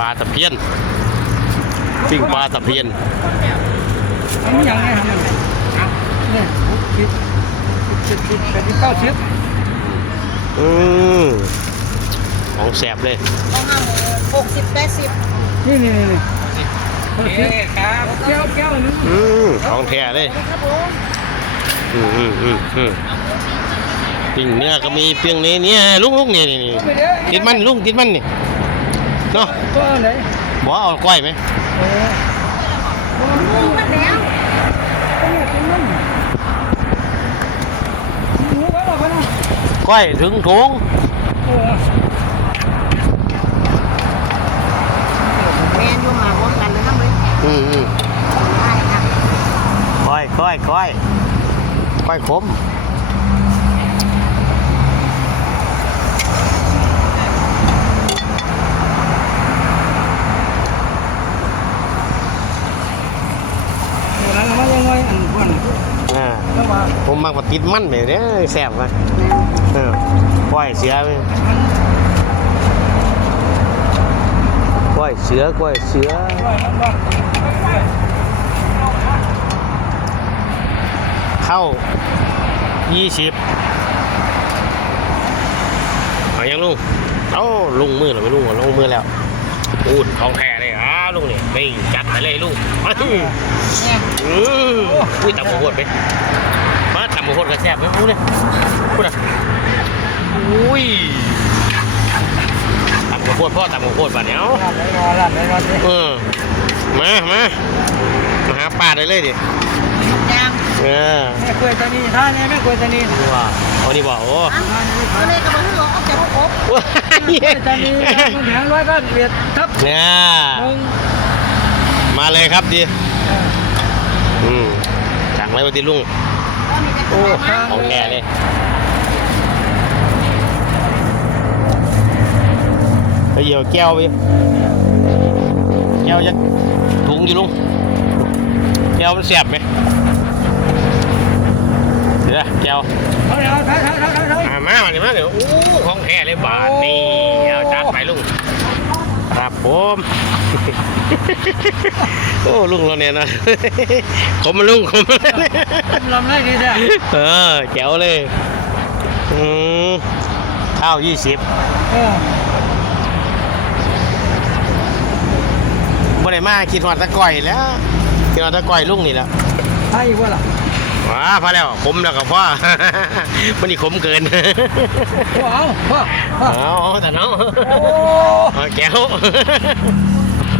ปลาตะเพียนปิ้งปลาตะเพียนอันนี้อย่างไรครับเนี่ยคิดคิดคิดแปดสิบเก้าสิบอืมของแสบเลยต้องห้าหกสิบแปดสิบนี่นี่นี่นี่ครับแก้วแก้วนึงอืมของแท้เลยครับผมอืมอืมอืมอืมปิ้งเนื้อก็มีเปียงนี้เนี่ยลุงลุงนี่นี่นี่ติดมันลุงติดมันนี่ เนาะตัวไหนบอกเอาก้อยไหมเออลูกมันแล้วหมูก็บอกว่านะก้อยถึงถุงเออแมนอยู่มาพร้อมกันเลยนะมึงอืมอืมใช่ครับก้อยก้อยก้อยก้อยขม เดี๋ยวนั้นมายังไงอันก่อน อ่า แล้วว่า ผมมักว่าติดมันแบบนี้แสบไหมเออก้อยเสือไหมก้อยเสือก้อยเสือว่ามันว่าเข้ายี่สิบเอายังลุงเอ้าลุงมือหรือไม่ลุงอะลุงมือแล้วอูดของแท้ ลยอ้าลุงนี่ไปจัดไปเลยลุงมาอื้อเนี่ยอืออุ้ยตำหมูโหดไปมาตำหมูโหดกระแซบไหมพูดเลยพูดอะอุ้ยตำหมูโหดพ่อตำหมูโหดป่ะเนี่ยเอาลาดได้รอลาดได้รอสิเออมามามาหาป้าได้เลยดิยางเออแม่กล้วยตานีท่าเนี่ยแม่กล้วยตานีดูว่าเอานี่บอกโอ้อะก็เลยกำลังหลอกออกจากอกว้ากล้วยตานีมันแข็งร้อยก็เบียดทับเนี่ยหนึ่ง มาเลยครับดิอืมสั่งอะไรมาติลุงก็มีแต่โอ้ตัวข้ามางของแก่เลยไปเหยี่ยวแก้วไปแก้วจะถุงอยู่ลุงแก้วมันเสียบไหมเดี๋ยวนะแก้วเอาเดี๋ยวถ่ายถ่ายถ่ายถ่ายถ่ายมามามาดิมาเดี๋ยวอู้ของแท้เลยบาทนี่เอาจัดไปลุง ครับผม โอ้ลุงเราเนี่ยนะผมมาลุงผมมาเลยลำไรดีเนี่ยเออแจ๋วเลยอืมข้าวยี่สิบเออบ่ได้มาคิดว่าตะก่อยแล้วคิดว่าตะก่อยลุงนี่แหละถ่ายอีกว่าล่ะ ว้าพอแล้วขมแล้วกับพ่อ มันนี่ขมเกินพ่อเอาพ่อพ่อเอาแต่เนาะโอ้เอาแก้ว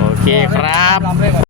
โอเคครับลำเลย